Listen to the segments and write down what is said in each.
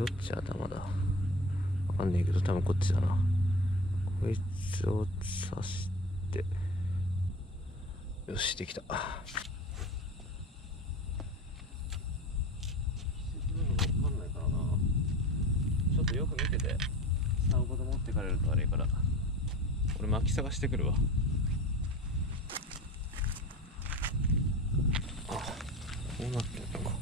どっち頭だわかんねえけど、多分こっちだな。こいつを刺して、よし、できた。わかんないからな。ちょっとよく見てて、竿ごと持ってかれると悪いから、俺巻き探してくるわ。あ、こうなってんのか。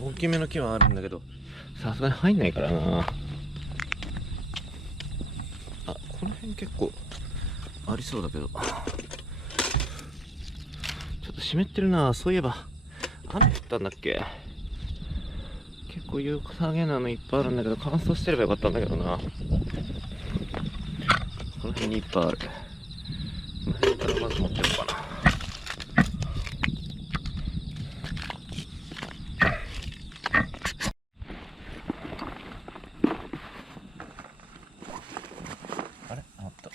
大きめの木はあるんだけど、さすがに入んないからな。あ、この辺結構ありそうだけど、ちょっと湿ってるな。そういえば雨降ったんだっけ。結構有下げなのいっぱいあるんだけど、乾燥してればよかったんだけどな。この辺にいっぱいある。この辺からまず持っておこうかな。あれ、あった。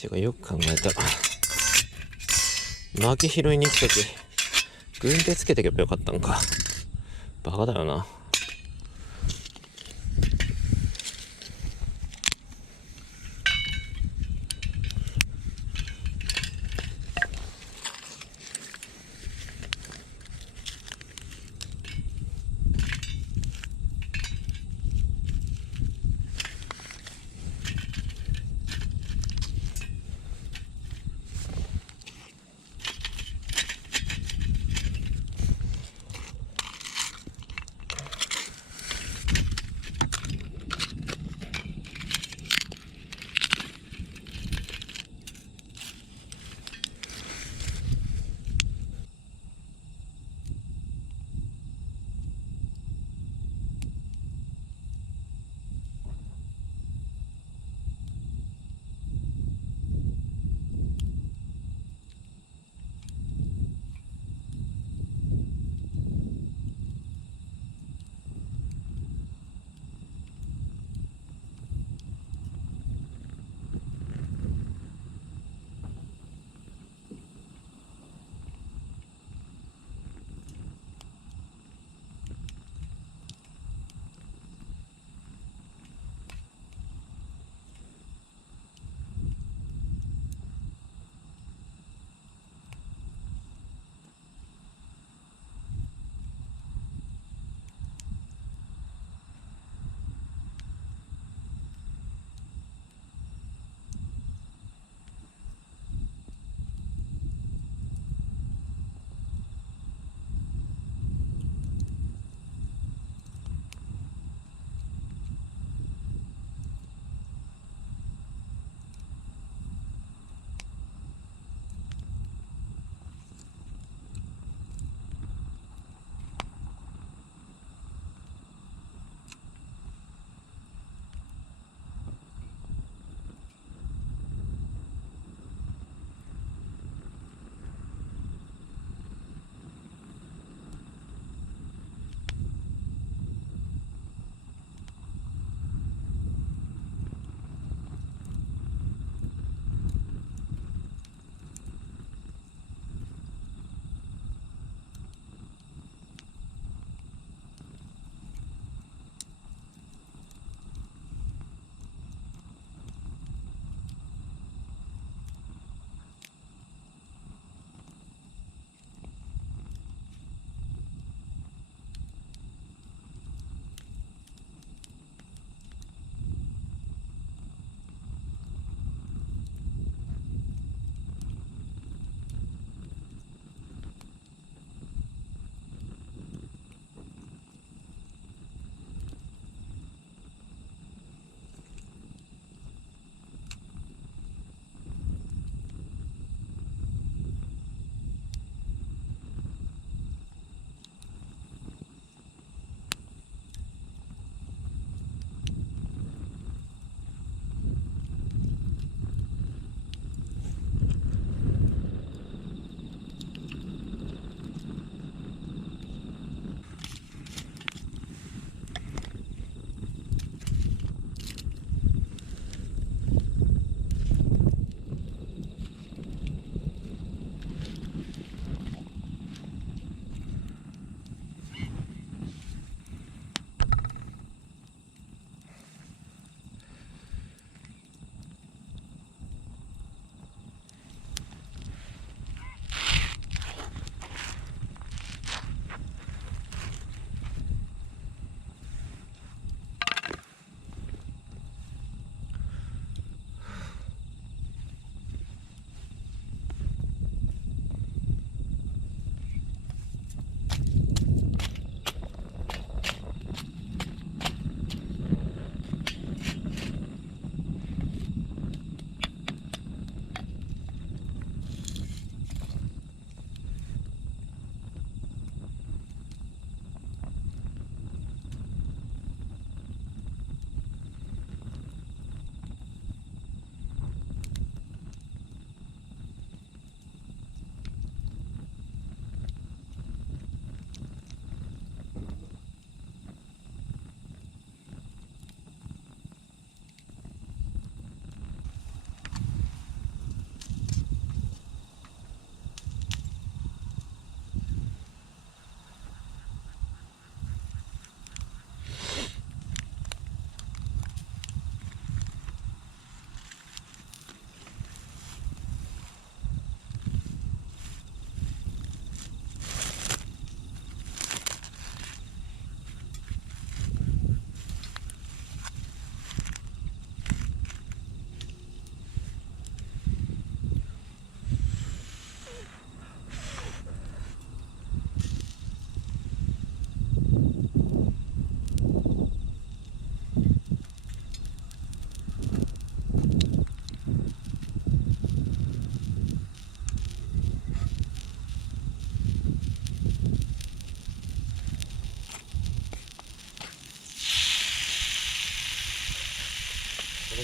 てかよく考えたら、巻き拾いに行くとき軍手つけてけばよかったんか。バカだよな。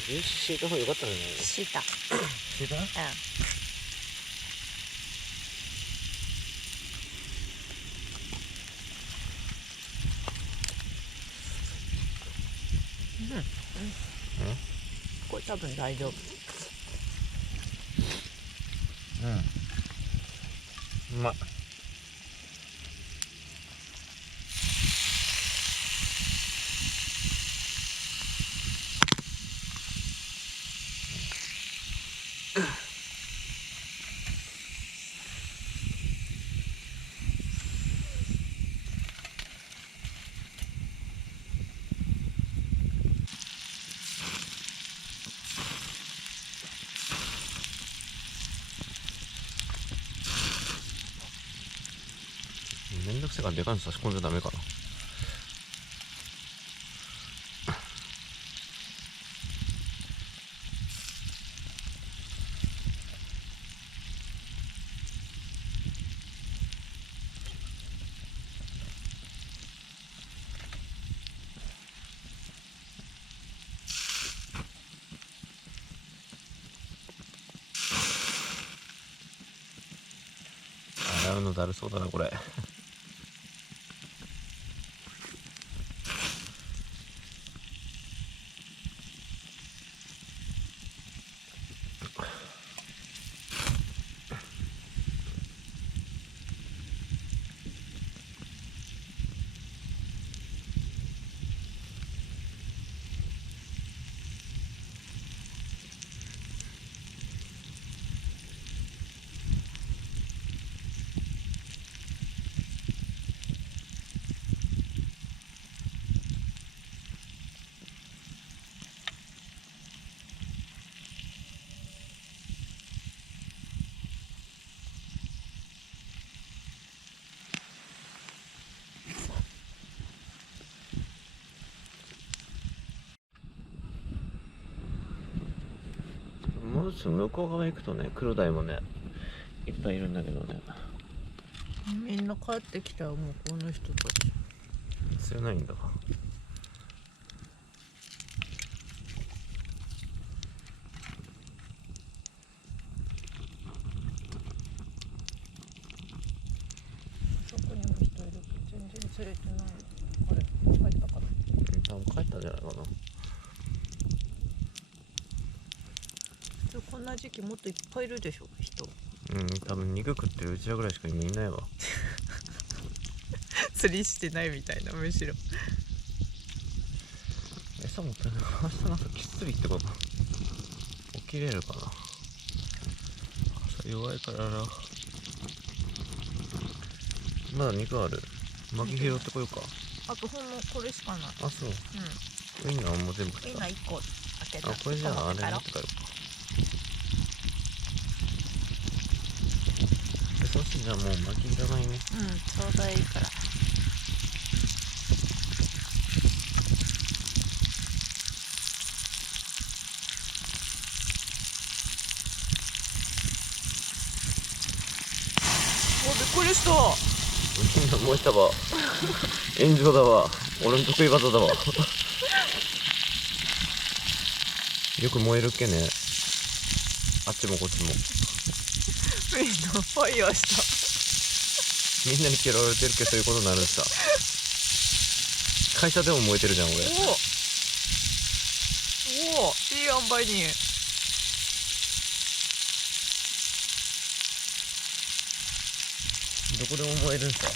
敷いた方がよかったんじゃないの？敷いた。敷いた？これ多分大丈夫。うまっ。めんどくせえからでかいの差し込んじゃダメかな。洗うのだるそうだなこれ。もうちょっと向こう側行くとね、クロダイもねいっぱいいるんだけどね。みんな帰ってきたよ、もうこの人たち。釣れないんだ。そこにも人いるけど全然釣れてない。あれ帰ったかな。多分帰ったんじゃないかな。こんな時期もっといっぱいいるでしょ人。多分肉食ってるうちらぐらいしかいないわ。釣りしてないみたいな、むしろ。餌持ってない。明日なんかきっつりってこと起きれるかな。朝弱いからな。まだ肉ある。巻き拾ってこようか。あとほんのこれしかない。あ、そう。ウインナーも全部食った。今1個開けた。あ、これじゃああれ持って帰ろうか。そしてじゃあもう巻きいらないね。ちょうどいいから。びっくりした。みんな燃えたわ。炎上だわ。俺の得意技だわ。よく燃えるっけね。あっちもこっちも。みんなファイヤーしみんなに嫌われてるけどそういうことになるんさ。会社でも燃えてるじゃん俺。た。おお、いい塩梅に。どこでも燃えるんさ。